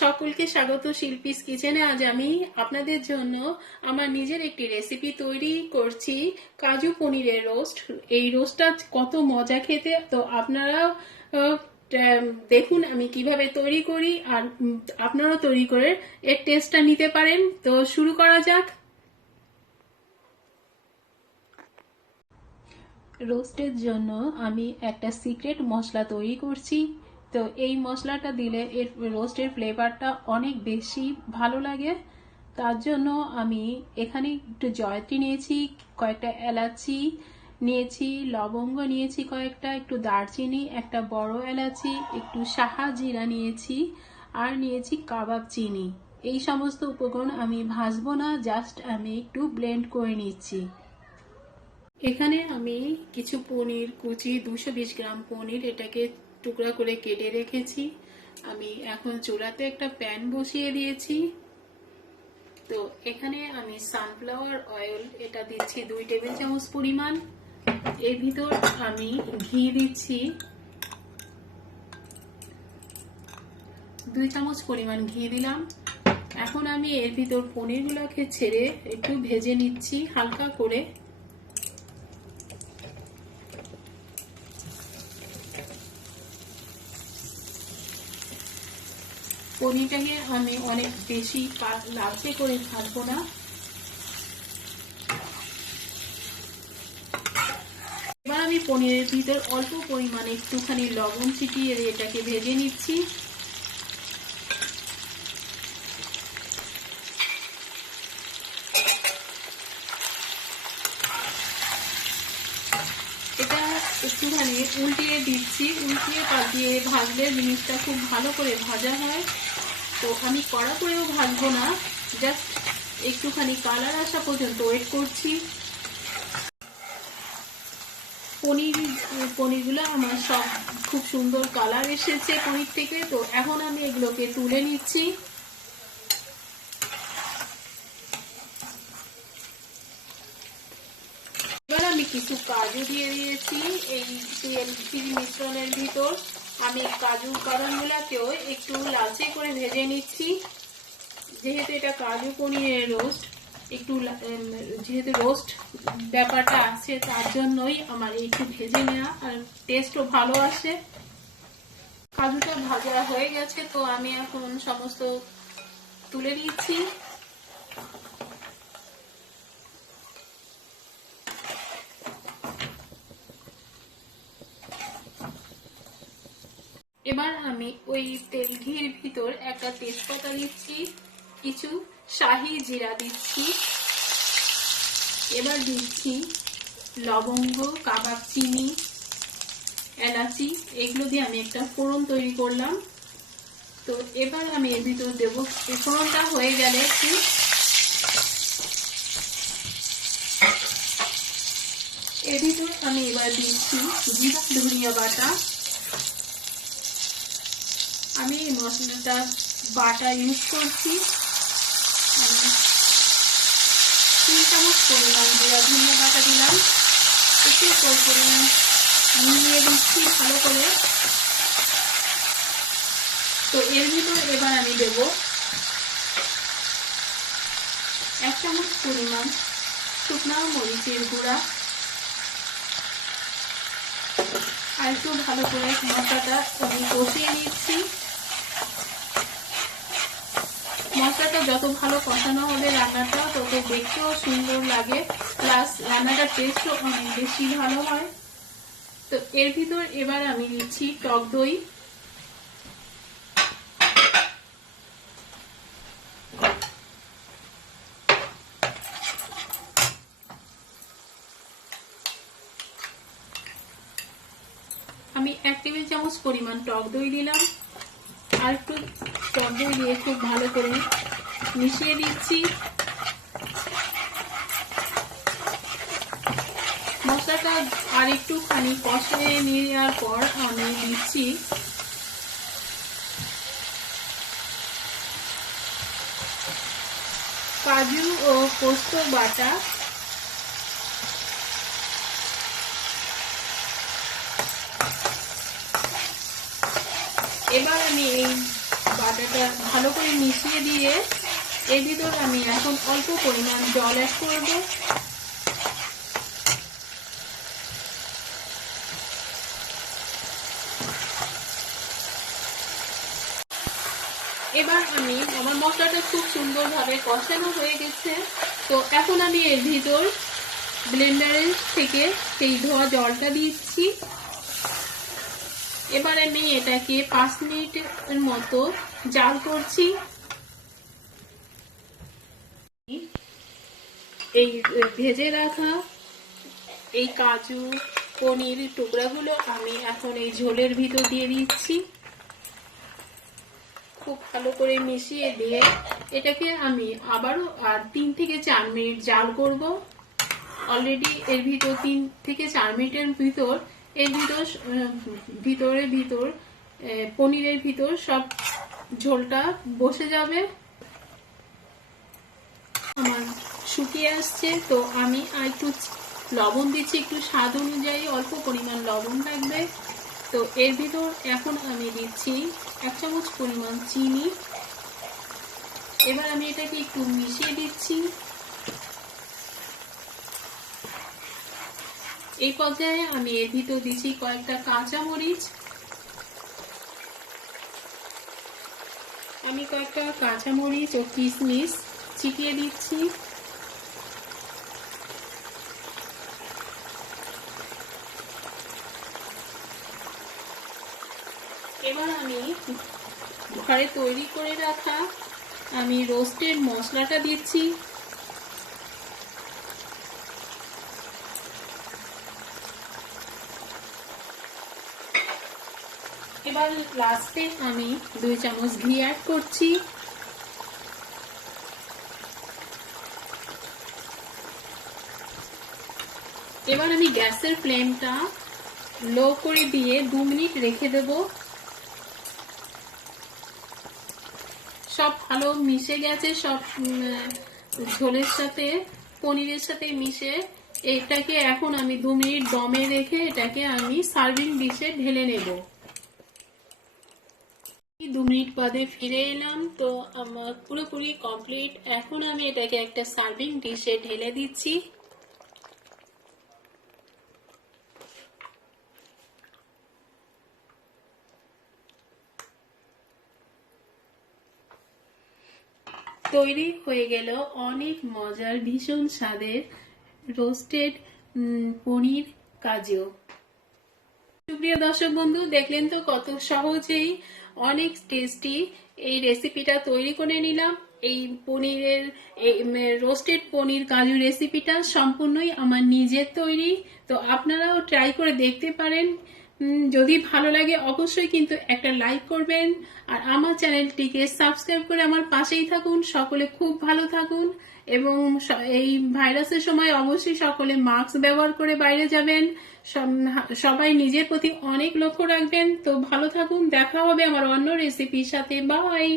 সকলকে স্বাগত শিল্পীস কিচেনে। আজ আমি আপনাদের জন্য আমার নিজের একটি রেসিপি তৈরি করছি, কাজু পনিরের রোস্ট। এই রোস্টটা কত মজা খেতে, তো আপনারা দেখুন আমি কিভাবে তৈরি করি, আর আপনারাও তৈরি করে এর টেস্টটা নিতে পারেন। তো শুরু করা যাক। রোস্টের জন্য আমি একটা সিক্রেট মশলা তৈরি করছি। তো এই মশলাটা দিলে এর রোস্টের ফ্লেভারটা অনেক বেশি ভালো লাগে। তার জন্য আমি এখানে একটু জয়ত্রী নিয়েছি, কয়েকটা এলাচি নিয়েছি, লবঙ্গ নিয়েছি কয়েকটা, একটু দারচিনি, একটা বড় এলাচি, একটু সাহা জিরা নিয়েছি, আর নিয়েছি কাবাব চিনি। এই সমস্ত উপকরণ আমি ভাজবো না, জাস্ট আমি একটু ব্লেন্ড করে নিচ্ছি। এখানে আমি কিছু পনির কুচি, 220 গ্রাম পনির, এটাকে টুকরা করে কেটে রেখেছি। আমি এখন চুলাতে একটা প্যান বসিয়ে দিয়েছি। তো এখানে আমি সানফ্লাওয়ার অয়েল এটা দিচ্ছি 2 টেবিল চামচ পরিমাণ। এর ভিতর আমি ঘি দিচ্ছি 2 চামচ পরিমাণ ঘি দিলাম। এখন আমি এর ভিতর পনিরগুলোকে ছেড়ে একটু ভেজে নিচ্ছি হালকা করে। পনিরটাকে আমি অনেক বেশি লালচে করে ভাজবো না। এবার আমি পনিরের ভিতর অল্প পরিমাণে একটুখানি লবণ ছিটিয়ে এটাকে ভেজে নিচ্ছি। এটা একটুখানি উল্টিয়ে দিচ্ছি, উল্টিয়ে পাল্টিয়ে ভাজলে জিনিসটা খুব ভালো করে ভাজা হয়। তো আমি কড়া করেও ভাজবো না, জাস্ট একটুখানি কালার আসা পর্যন্ত ওয়েট করছি। পনিরগুলো আমার সব খুব সুন্দর কালার এসেছে পনির থেকে। তো এখন আমি এগুলোকে তুলে নিচ্ছি। এবার আমি কিছু কাজু দিয়ে দিয়েছি এই তেল মিশ্রণের ভিতর। আমি কাজু বাদামগুলোকেও একটু লালচে করে ভেজে নিচ্ছি। যেহেতু এটা কাজু পনিরের রোস্ট, একটু যেহেতু রোস্ট ব্যাপারটা আছে, তার জন্যই আমার একটু ভেজে নেওয়া, আর টেস্টও ভালো আসে। কাজুটা ভাজা হয়ে গেছে, তো আমি এখন সমস্ত তুলে দিচ্ছি। এবার আমি ওই তেল ঘির ভিতর একটা তেজপাতা দিচ্ছি, কিছু শাহি জিরা দিচ্ছি, এবার দিচ্ছি লবঙ্গ, কাবাব চিনি, এলাচি, এগুলো দিয়ে আমি একটা ফোড়ন তৈরি করলাম। তো এবার আমি এর ভিতর দেবো, ফোড়নটা হয়ে গেলে একটু এর ভিতর আমি এবার দিচ্ছি জিরা ধনিয়া বাটা। আমি এই মশলাটা বাটা ইউজ করছি। আমি 3 চামচ পরিমাণ জিরা ধনিয়া বাটা দিলাম, একটু পরিমাণ মিলিয়ে দিচ্ছি ভালো করে। তো এর ভিতর এবার আমি দেব 1 চামচ পরিমাণ শুকনো মরিচের গুঁড়া, আর একটু ভালো করে মশলাটা আমি কষিয়ে নিচ্ছি। মশলাটা যত ভালো কষানো হবে রান্নাটা তত দেখতেও সুন্দর লাগে, প্লাস রান্নাটার টেস্টও অনেক বেশি ভালো হয়। তো এর ভিতর এবার আমি দিচ্ছি টক দই। আমি 1 টেবিল চামচ পরিমাণ টক দই দিলাম, আর একটু টক দই দিয়ে খুব ভালো করে মিশিয়ে দিচ্ছি। মশলাটা আর একটুখানি কষিয়ে নেওয়ার পর আমি দিচ্ছি কাজু ও পোস্ত বাটা। এবার আমি এই আটাটা ভালো করে মিশিয়ে দিয়ে এর ভিতর আমি এখন অল্প পরিমাণ জল অ্যাড করব। এবার আমার মশলাটা খুব সুন্দরভাবে কষানো হয়ে গেছে। তো এখন আমি এর ভিতর ব্লেন্ডারের থেকে সেই ধোয়া জলটা দিচ্ছি। এবার আমি এটাকে 5 মিনিটের মতো জাল করছি। এই ভেজে রাখা এই কাজু পনির টুকরাগুলো আমি এখন এই ঝোলের ভিতর দিয়ে দিচ্ছি। খুব ভালো করে মিশিয়ে দিয়ে এটাকে আমি আবারও 3 থেকে 4 মিনিট জাল করব। অলরেডি এর ভিতর 3 থেকে 4 মিনিটের ভিতর এর ভিতর পনিরের ভিতর সব ঝোলটা বসে যাবে। আমার শুকিয়ে আসছে, তো আমি একটু লবণ দিচ্ছি, একটু স্বাদ অনুযায়ী অল্প পরিমাণ লবণ লাগবে। তো এর ভিতর এখন আমি দিচ্ছি 1 চামচ পরিমাণ চিনি। এবার আমি এটাকে একটু মিশিয়ে দিচ্ছি। এই পর্যায়ে আমি এর ভিতর দিচ্ছি কয়েকটা কাঁচামরিচ। আমি কয়েকটা কাঁচামরিচ ও কিশমিশ ছিটিয়ে দিচ্ছি। এবার আমি ঘরে তৈরি করে রাখা আমি রোস্টেড মশলাটা দিচ্ছি। এবার লাস্টে আমি 2 চামচ ঘি অ্যাড করছি। এবার আমি গ্যাসের ফ্লেমটা লো করে দিয়ে 2 মিনিট রেখে দেব। সব ভালো মিশে গেছে, সব ঝোলের সাথে পনিরের সাথে মিশে। এটাকে এখন আমি 2 মিনিট দমে রেখে এটাকে আমি সার্ভিং ডিশে ঢেলে নেব। 2 মিনিট বাদে ফিরে এলাম। তো আমার পুরোপুরি কমপ্লিট। এখন আমি এটাকে একটা সার্ভিং ডিশে ঢেলে দিচ্ছি। তৈরি হয়ে গেল অনেক মজার ভীষণ স্বাদের রোস্টেড পনির কাজু। সুপ্রিয় দর্শক বন্ধু, দেখলেন তো কত সহজেই অনেক টেস্টি এই রেসিপিটা তৈরি করে নিলাম। এই পনিরের রোস্টেড পনির কাজু রেসিপিটা সম্পূর্ণই আমার নিজের তৈরি। তো আপনারাও ট্রাই করে দেখতে পারেন। যদি ভালো লাগে অবশ্যই কিন্তু একটা লাইক করবেন, আর আমার চ্যানেলটিকে সাবস্ক্রাইব করে আমার পাশেই থাকুন। সকলে খুব ভালো থাকুন, এবং এই ভাইরাসের সময় অবশ্যই সকলে মাস্ক ব্যবহার করে বাইরে যাবেন। সবাই নিজের প্রতি অনেক লক্ষ্য রাখবেন। তো ভালো থাকুন, দেখা হবে আমার অন্য রেসিপির সাথে। বাই।